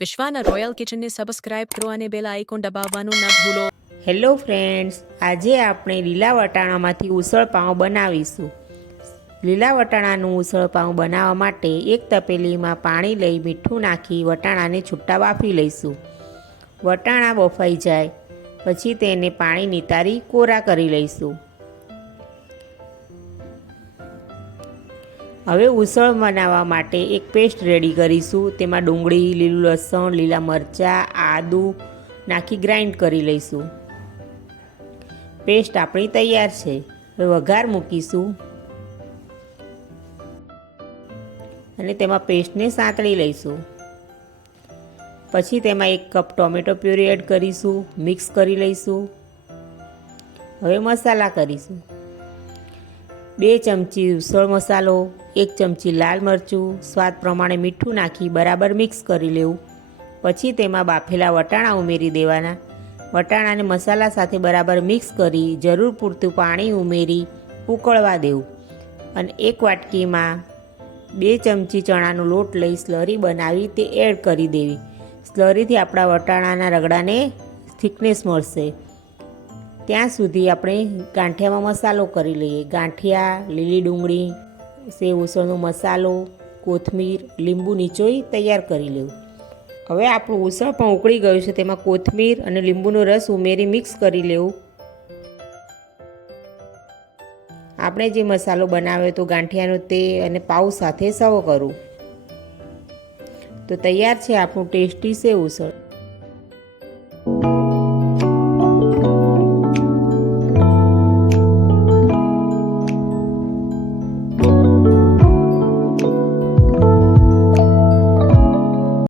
વિશ્વાના royal કિચનને subscribe કરો અને bell icon દબાવવાનું ન ભૂલો। હેલો ફ્રેન્ડ્સ, આજે આપણે લીલા વટાણામાંથી ઉસળ પાઉં બનાવીશું। લીલા વટાણાનું ઉસળ પાઉં બનાવવા માટે એક તપેલીમાં પાણી લઈ મીઠું નાખી વટાણાને છૂટા બાફી લઈશું। વટાણા બફાઈ જાય પછી તેને પાણી નિતારી કોરા કરી લઈશું। હવે ઉસળ બનાવવા માટે એક પેસ્ટ રેડી કરીશું। તેમાં ડુંગળી, લીલું લસણ, લીલા મરચાં, આદું નાખી ગ્રાઇન્ડ કરી લઈશું। પેસ્ટ આપણી તૈયાર છે। હવે વઘાર મૂકીશું અને તેમાં પેસ્ટને સાંતળી લઈશું। પછી તેમાં 1 કપ ટોમેટો પ્યુરી એડ કરીશું, મિક્સ કરી લઈશું। હવે મસાલા કરીશું। 2 ચમચી ઉસળ મસાલો, 1 ચમચી લાલ મરચું, સ્વાદ પ્રમાણે મીઠું નાખી બરાબર મિક્સ કરી લેવું। પછી તેમાં બાફેલા વટાણા ઉમેરી દેવાના। વટાણાને મસાલા સાથે બરાબર મિક્સ કરી જરૂર પૂરતું પાણી ઉમેરી ઉકળવા દેવું અને 1 વાટકીમાં 2 ચમચી ચણાનો લોટ લઈ સ્લરી બનાવી તે એડ કરી દેવી। સ્લરીથી આપણા વટાણાના રગડાને થિકનેસ મળશે। ત્યાં સુધી આપણે ગાંઠિયામાં મસાલો કરી લઈએ। ગાંઠિયા, લીલી ડુંગળી, સેવ ઉસળનો મસાલો, કોથમીર, લીંબુ નીચોઈ તૈયાર કરી લેવું। હવે આપણું ઉસળ પણ ઉકળી ગયું છે, તેમાં કોથમીર અને લીંબુનો રસ ઉમેરી મિક્સ કરી લેવું। આપણે જે મસાલો બનાવ્યો તો ગાંઠિયાનો તે અને પાઉં સાથે સર્વ કરવું। તો તૈયાર છે આપણું ટેસ્ટી સેવ ઉસળ।